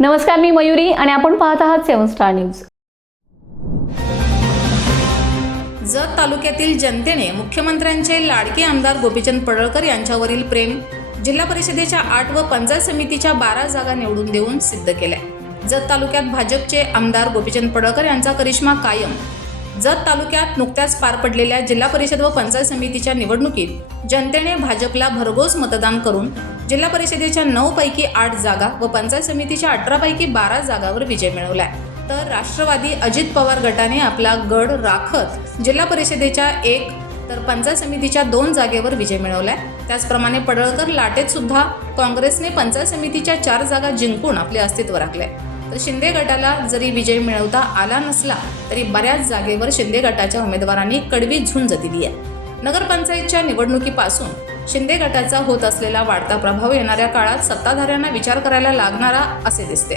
नमस्कार, मी मयुरी आणि आपण पाहत आहात 7 स्टार न्यूज। जत तालुक्यातील जनतेने मुख्यमंत्र्यांचे लाडके आमदार गोपीचंद पडळकर यांच्यावरील प्रेम जिल्हा परिषदेच्या 8 व पंचायत समितीच्या 12 जागा निवडून देऊन सिद्ध केलाय। जत तालुक्यात भाजपचे आमदार गोपीचंद पडळकर यांचा करिश्मा कायम। जत तालुक्यात नुकत्याच पार पडलेल्या जिल्हा परिषद व पंचायत समितीच्या निवडणुकीत जनतेने भाजपला भरघोस मतदान करून जिल्हा परिषदेच्या 9 पैकी 8 जागा व पंचायत समितीच्या 18 पैकी 12 जागावर विजय मिळवलाय। तर राष्ट्रवादी अजित पवार गटाने आपला गड राखत जिल्हा परिषदेच्या 1 तर पंचायत समितीच्या 2 जागेवर विजय मिळवलाय। त्याचप्रमाणे पडळकर लाटेत सुद्धा काँग्रेसने पंचायत समितीच्या 4 जागा जिंकून आपले अस्तित्व राखले। तर शिंदे गटाला जरी विजय मिळवता आला नसला तरी बऱ्याच जागेवर शिंदे गटाच्या उमेदवारांनी कडवी झुंज दिली आहे। नगरपंचायतच्या निवडणुकीपासून शिंदे गटाचा होत असलेला वाढता प्रभाव येणाऱ्या काळात सत्ताधाऱ्यांना विचार करायला लागणारा असे दिसते।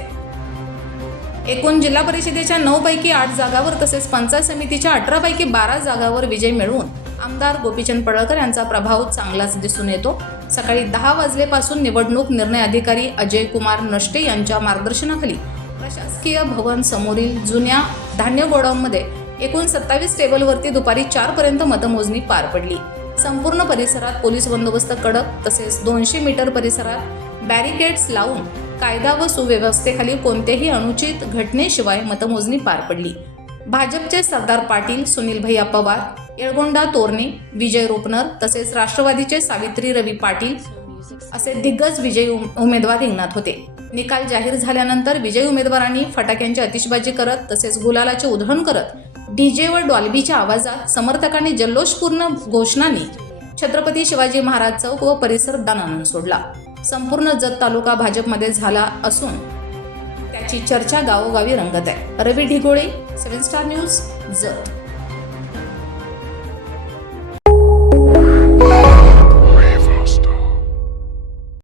एकूण जिल्हा परिषदेच्या 9 पैकी 8 जागावर तसेच पंचायत समितीच्या 18 पैकी 12 जागावर विजय मिळवून आमदार गोपीचंद पडळकर यांचा प्रभाव चांगलाच दिसून येतो। सकाळी 10 वाजल्यापासून निवडणूक निर्णय अधिकारी अजय कुमार नष्टे यांच्या मार्गदर्शनाखाली प्रशासकीय भवन समोरील जुन्या धान्य गोडाऊनमध्ये एकूण 27 टेबलवरती दुपारी 4 पर्यंत मतमोजणी पार पडली। संपूर्ण परिसरात पोलीस बंदोबस्त कडक तसेच 200 मीटर परिसरात बॅरिकेड्स लावून कायदा व सुव्यवस्थेखाली कोणत्याही अनुचित घटनेशिवाय मतमोजणी पार पडली। भाजपचे सरदार पाटील, सुनील भैया पवार, येळगोंडा तोरणे, विजय रोपनर तसेच राष्ट्रवादीचे सावित्री रवी पाटील असे दिग्गज विजयी उमेदवार रिंगणात होते। निकाल जाहीर झाल्यानंतर विजयी उमेदवारांनी फटाक्यांची आतिषबाजी करत तसेच गुलालाचे उधळण करत डीजे व डॉल्बीच्या आवाजात समर्थकांनी जल्लोषपूर्ण घोषणांनी छत्रपती शिवाजी महाराज चौक व परिसर दणाणून सोडला। संपूर्ण जत तालुका भाजपमध्ये झाला असून त्याची चर्चा गावोगावी रंगत आहे। रवी ढिगोळे, 7 स्टार न्यूज, जत।